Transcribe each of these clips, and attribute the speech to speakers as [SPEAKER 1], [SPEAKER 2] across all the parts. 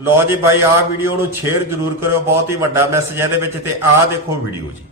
[SPEAKER 1] ਲਓ ਜੀ ਬਾਈ, ਆਹ ਵੀਡੀਓ ਨੂੰ ਸ਼ੇਅਰ ਜ਼ਰੂਰ ਕਰਿਓ, ਬਹੁਤ ਹੀ ਵੱਡਾ ਮੈਸੇਜ ਹੈ ਇਹਦੇ ਵਿੱਚ ਤੇ ਆਹ ਦੇਖੋ ਵੀਡੀਓ ਜੀ।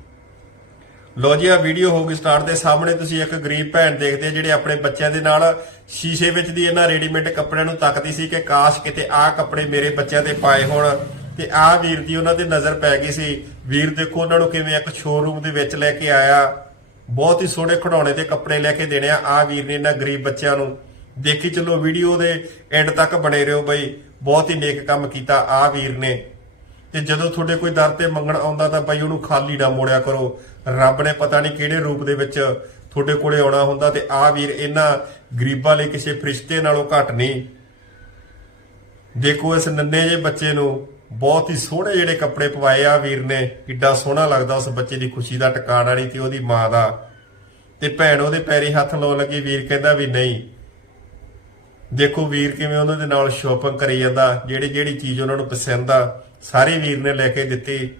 [SPEAKER 1] ਲੋ ਜੀ ਆ ਵੀਡੀਓ ਹੋ ਗਈ ਸਟਾਰਟ ਦੇ ਸਾਹਮਣੇ, ਤੁਸੀਂ ਇੱਕ ਗਰੀਬ ਭੈਣ ਦੇਖਦੇ ਜਿਹੜੇ ਆਪਣੇ ਬੱਚਿਆਂ ਦੇ ਨਾਲ ਸ਼ੀਸ਼ੇ ਵਿੱਚ ਦੀ ਇਹਨਾਂ ਰੈਡੀਮੇਡ ਕੱਪੜਿਆਂ ਨੂੰ ਤੱਕਦੀ ਸੀ ਕਿ ਕਾਸ਼ ਕਿਤੇ ਆਹ ਕੱਪੜੇ ਮੇਰੇ ਬੱਚਿਆਂ ਦੇ ਪਾਏ ਹੋਣ। ਤੇ ਆਹ ਵੀਰ ਦੀ ਉਹਨਾਂ ਤੇ ਨਜ਼ਰ ਪੈ ਗਈ ਸੀ। ਵੀਰ ਦੇਖੋ ਉਹਨਾਂ ਨੂੰ ਕਿਵੇਂ ਇੱਕ ਸ਼ੋਰੂਮ ਦੇ ਵਿੱਚ ਲੈ ਕੇ ਆਇਆ। ਬਹੁਤ ਹੀ ਸੋਹਣੇ ਖਿਡੌਣੇ ਤੇ ਕੱਪੜੇ ਲੈ ਕੇ ਦੇਣੇ ਆ। ਆਹ ਵੀਰ ਨੇ ਇਹਨਾਂ ਗਰੀਬ ਬੱਚਿਆਂ ਨੂੰ। ਦੇਖੀ ਚੱਲੋ ਵੀਡੀਓ ਦੇ ਐਂਡ ਤੱਕ ਬਣੇ ਰਹੋ ਬਈ। ਬਹੁਤ ਹੀ ਨੇਕ ਕੰਮ ਕੀਤਾ ਆਹ ਵੀਰ ਨੇ। ਤੇ ਜਦੋਂ ਤੁਹਾਡੇ ਕੋਈ ਦਰ ਤੇ ਮੰਗਣ ਆਉਂਦਾ ਤਾਂ ਬਈ ਉਹਨੂੰ ਖਾਲੀ ਨਾ ਮੋੜਿਆ ਕਰੋ। ਰੱਬ ਨੇ ਪਤਾ ਨਹੀਂ ਕਿਹੜੇ ਰੂਪ ਦੇ ਵਿੱਚ ਤੁਹਾਡੇ ਕੋਲੇ ਆਉਣਾ ਹੁੰਦਾ ਤੇ ਆ ਵੀਰ ਇਹਨਾਂ ਗਰੀਬਾਂ ਲਈ ਕਿਸੇ ਫਰਿਸ਼ਤੇ ਨਾਲੋਂ ਘੱਟ ਨਹੀਂ। ਦੇਖੋ ਇਸ ਨੰਨੇ ਜਿਹੇ ਬੱਚੇ ਨੂੰ ਬਹੁਤ ਹੀ ਸੋਹਣੇ ਜਿਹੜੇ ਕੱਪੜੇ ਪਵਾਏ ਆ ਵੀਰ ਨੇ। ਕਿੱਡਾ ਸੋਹਣਾ ਲੱਗਦਾ ਉਸ ਬੱਚੇ ਦੀ ਖੁਸ਼ੀ ਦਾ ਟਿਕਾਣਾ ਨਹੀਂ ਤੇ ਉਹਦੀ ਮਾਂ ਦਾ। ਤੇ ਭੈਣ ਉਹਦੇ ਪੈਰੀ ਹੱਥ ਲਾਉਣ ਲੱਗੀ, ਵੀਰ ਕਹਿੰਦਾ ਵੀ ਨਹੀਂ। ਦੇਖੋ ਵੀਰ ਕਿਵੇਂ ਉਹਨਾਂ ਦੇ ਨਾਲ ਸ਼ੋਪਿੰਗ ਕਰੀ ਜਾਂਦਾ, ਜਿਹੜੀ ਜਿਹੜੀ ਚੀਜ਼ ਉਹਨਾਂ ਨੂੰ ਪਸੰਦ ਆ, ਸਾਰੇ ਵੀਰ ਨੇ ਲੈ ਕੇ ਦਿੱਤੀ।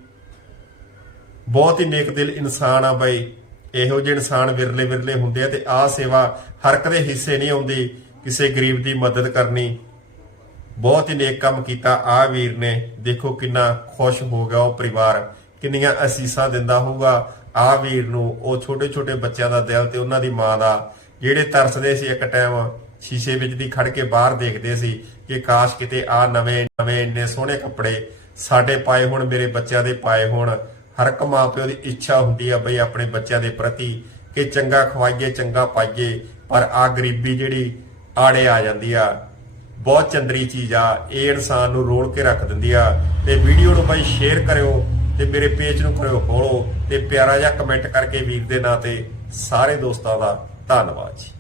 [SPEAKER 1] ਬਹੁਤ ਹੀ ਨੇਕ ਦਿਲ ਇਨਸਾਨ ਆ ਬਾਈ। ਇਹੋ ਜਿਹੇ ਇਨਸਾਨ ਵਿਰਲੇ ਵਿਰਲੇ ਹੁੰਦੇ ਆ ਤੇ ਆਹ ਸੇਵਾ ਹਰ ਕਦੇ ਹਿੱਸੇ ਨਹੀਂ ਆਉਂਦੀ, ਕਿਸੇ ਗਰੀਬ ਦੀ ਮਦਦ ਕਰਨੀ। ਬਹੁਤ ਹੀ ਨੇਕ ਕੰਮ ਕੀਤਾ ਆ ਵੀਰ ਨੇ। ਦੇਖੋ ਕਿੰਨਾ ਖੁਸ਼ ਹੋ ਗਿਆ ਉਹ ਪਰਿਵਾਰ। ਕਿੰਨੀਆਂ ਅਸੀਸਾਂ ਦਿੰਦਾ ਹੋਊਗਾ ਆ ਵੀਰ ਨੂੰ, ਉਹ ਛੋਟੇ ਛੋਟੇ ਬੱਚਿਆਂ ਦਾ ਦਿਲ ਤੇ ਉਹਨਾਂ ਦੀ ਮਾਂ ਦਾ। ਜਿਹੜੇ ਤਰਸਦੇ ਸੀ ਇੱਕ ਟਾਈਮ, ਸ਼ੀਸ਼ੇ ਵਿੱਚ ਦੀ ਖੜ ਕੇ ਬਾਹਰ ਦੇਖਦੇ ਸੀ ਕਿ ਕਾਸ਼ ਕਿਤੇ ਆ ਨਵੇਂ ਨਵੇਂ ਇੰਨੇ ਸੋਹਣੇ ਕੱਪੜੇ ਸਾਡੇ ਪਾਏ ਹੋਣ, ਮੇਰੇ ਬੱਚਿਆਂ ਦੇ ਪਾਏ ਹੋਣ। ਹਰ ਇੱਕ ਮਾਪਿਓ ਦੀ ਇੱਛਾ ਹੁੰਦੀ ਆ ਬਈ ਆਪਣੇ ਬੱਚਿਆਂ ਦੇ ਪ੍ਰਤੀ ਕਿ ਚੰਗਾ ਖਵਾਈਏ, ਚੰਗਾ ਪਾਈਏ, ਪਰ ਆ ਗਰੀਬੀ ਜਿਹੜੀ ਆੜੇ ਆ ਜਾਂਦੀ ਆ। ਬਹੁਤ ਚੰਦਰੀ ਚੀਜ਼ ਆ। ਇਹ ਇਨਸਾਨ ਨੂੰ ਰੋਲ ਕੇ ਰੱਖ ਦਿੰਦੀ ਆ। ਤੇ ਵੀਡੀਓ ਨੂੰ ਬਾਈ ਸ਼ੇਅਰ ਕਰਿਓ ਤੇ ਮੇਰੇ ਪੇਜ ਨੂੰ ਕਰਿਓ ਫੋਲੋ ਤੇ ਪਿਆਰਾ ਜਿਹਾ ਕਮੈਂਟ ਕਰਕੇ ਵੀਰ ਦੇ ਨਾਂ ਤੇ ਸਾਰੇ ਦੋਸਤਾਂ ਦਾ ਧੰਨਵਾਦ ਜੀ।